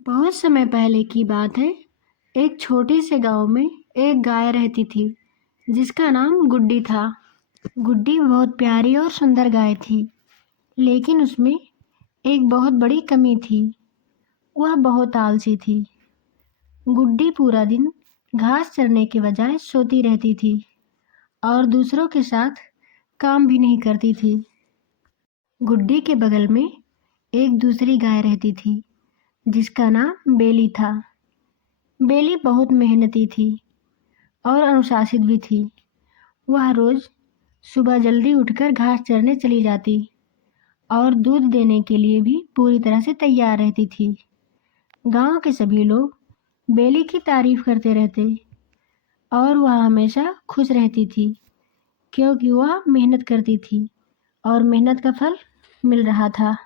बहुत समय पहले की बात है। एक छोटे से गांव में एक गाय रहती थी जिसका नाम गुड्डी था। गुड्डी बहुत प्यारी और सुंदर गाय थी, लेकिन उसमें एक बहुत बड़ी कमी थी। वह बहुत आलसी थी। गुड्डी पूरा दिन घास चरने के बजाय सोती रहती थी और दूसरों के साथ काम भी नहीं करती थी। गुड्डी के बगल में एक दूसरी गाय रहती थी जिसका नाम बेली था। बेली बहुत मेहनती थी और अनुशासित भी थी। वह रोज सुबह जल्दी उठकर घास चरने चली जाती और दूध देने के लिए भी पूरी तरह से तैयार रहती थी। गांव के सभी लोग बेली की तारीफ करते रहते और वह हमेशा खुश रहती थी क्योंकि वह मेहनत करती थी और मेहनत का फल मिल रहा था।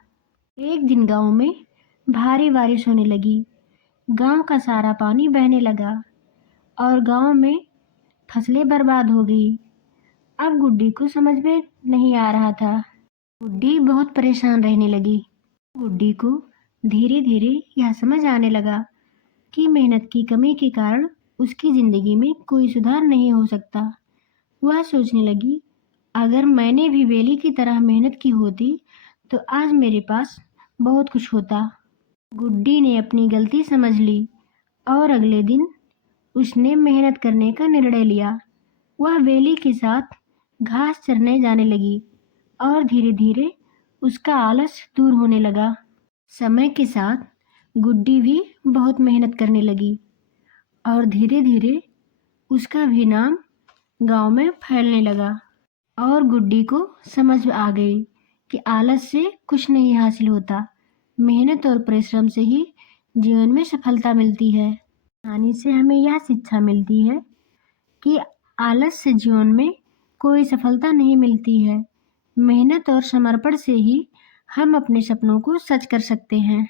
एक दिन गांव में भारी बारिश होने लगी। गांव का सारा पानी बहने लगा और गांव में फसलें बर्बाद हो गई। अब गुड्डी को समझ में नहीं आ रहा था। गुड्डी बहुत परेशान रहने लगी। गुड्डी को धीरे धीरे यह समझ आने लगा कि मेहनत की कमी के कारण उसकी जिंदगी में कोई सुधार नहीं हो सकता। वह सोचने लगी, अगर मैंने भी बेली की तरह मेहनत की होती तो आज मेरे पास बहुत कुछ होता। गुड्डी ने अपनी गलती समझ ली और अगले दिन उसने मेहनत करने का निर्णय लिया। वह बेली के साथ घास चरने जाने लगी और धीरे धीरे उसका आलस दूर होने लगा। समय के साथ गुड्डी भी बहुत मेहनत करने लगी और धीरे धीरे उसका भी नाम गांव में फैलने लगा और गुड्डी को समझ आ गई कि आलस से कुछ नहीं हासिल होता। मेहनत और परिश्रम से ही जीवन में सफलता मिलती है। कहानी से हमें यह शिक्षा मिलती है कि आलस से जीवन में कोई सफलता नहीं मिलती है। मेहनत और समर्पण से ही हम अपने सपनों को सच कर सकते हैं।